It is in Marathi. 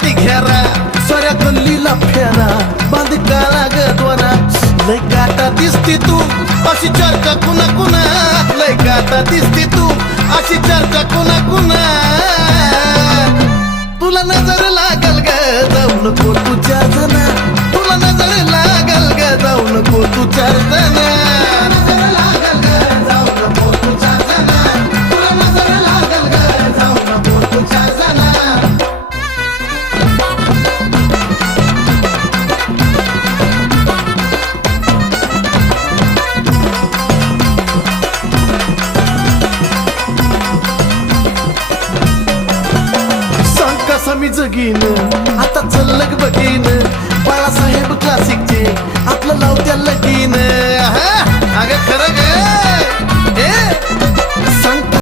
ती घेरा साऱ्या गल्लीला फेरा बांध काळा गद्वारा लय गाता दिसती तू अशी चर्चा कुणा कुणा लय गाता दिसती तू अशी चर्चा कुणा कुणा तुला नजर लागल ग जाऊ नको तू चार जना तुला नजर लागल ग जाऊ नको तू चार जना मी जगीन आता चल्लग बघीन बाळासाहेब क्लासिक